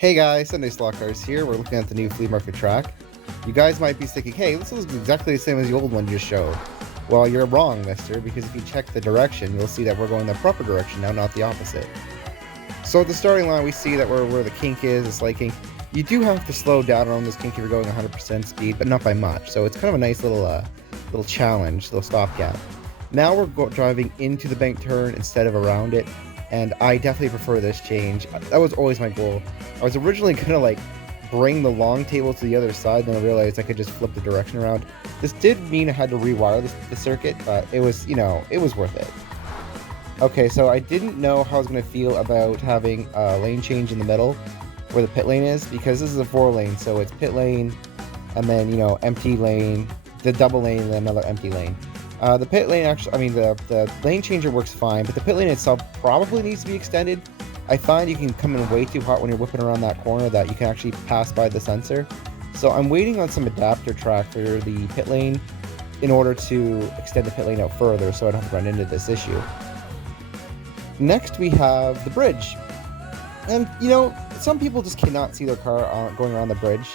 Hey guys, Sunday-slot-cars here. We're looking at the new flea market track. You guys might be thinking, hey, this looks exactly the same as the old one you just showed. Well, you're wrong, mister, because if you check the direction, you'll see that we're going the proper direction now, not the opposite. So at the starting line, we see that where the kink is, the slight kink. You do have to slow down around this kink if you're going 100% speed, but not by much. So it's kind of a nice little challenge, little stopgap. Now we're driving into the bank turn instead of around it. And I definitely prefer this change. That was always my goal. I was originally gonna bring the long table to the other side, then I realized I could just flip the direction around. This did mean I had to rewire the circuit, but it was, it was worth it. Okay, so I didn't know how I was gonna feel about having a lane change in the middle where the pit lane is, because this is a 4-lane, so it's pit lane, and then, empty lane, the double lane, and then another empty lane. The pit lane the lane changer works fine, but the pit lane itself probably needs to be extended. I find you can come in way too hot when you're whipping around that corner that you can actually pass by the sensor. So I'm waiting on some adapter track for the pit lane in order to extend the pit lane out further so I don't have to run into this issue. Next we have the bridge. And, some people just cannot see their car going around the bridge.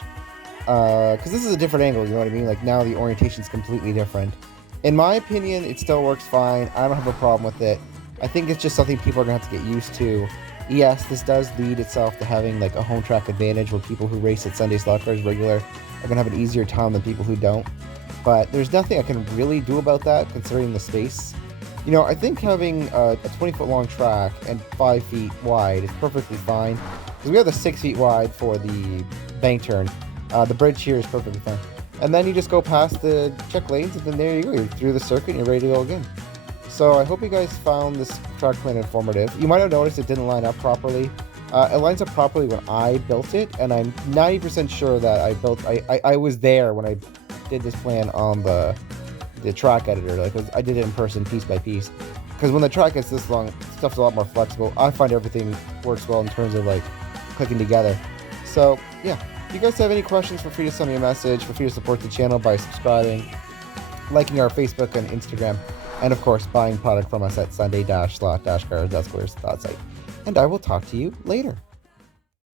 Because this is a different angle, you know what I mean? Like, now the orientation is completely different. In my opinion, it still works fine. I don't have a problem with it. I think it's just something people are going to have to get used to. Yes, this does lead itself to having a home track advantage, where people who race at Sunday slot cars regular are going to have an easier time than people who don't. But there's nothing I can really do about that, considering the space. I think having a 20-foot long track and 5 feet wide is perfectly fine. Because we have the 6 feet wide for the bank turn. The bridge here is perfectly fine. And then you just go past the check lanes, and then there you go. You're through the circuit and you're ready to go again. So I hope you guys found this track plan informative. You might have noticed it didn't line up properly. It lines up properly when I built it, and I'm 90% sure that I was there when I did this plan on the track editor. I did it in person, piece by piece. Because when the track gets this long, stuff's a lot more flexible. I find everything works well in terms of clicking together. So yeah. If you guys have any questions, feel free to send me a message. Feel free to support the channel by subscribing, liking our Facebook and Instagram, and of course, buying product from us at Sunday-slot-cars.square.site. And I will talk to you later.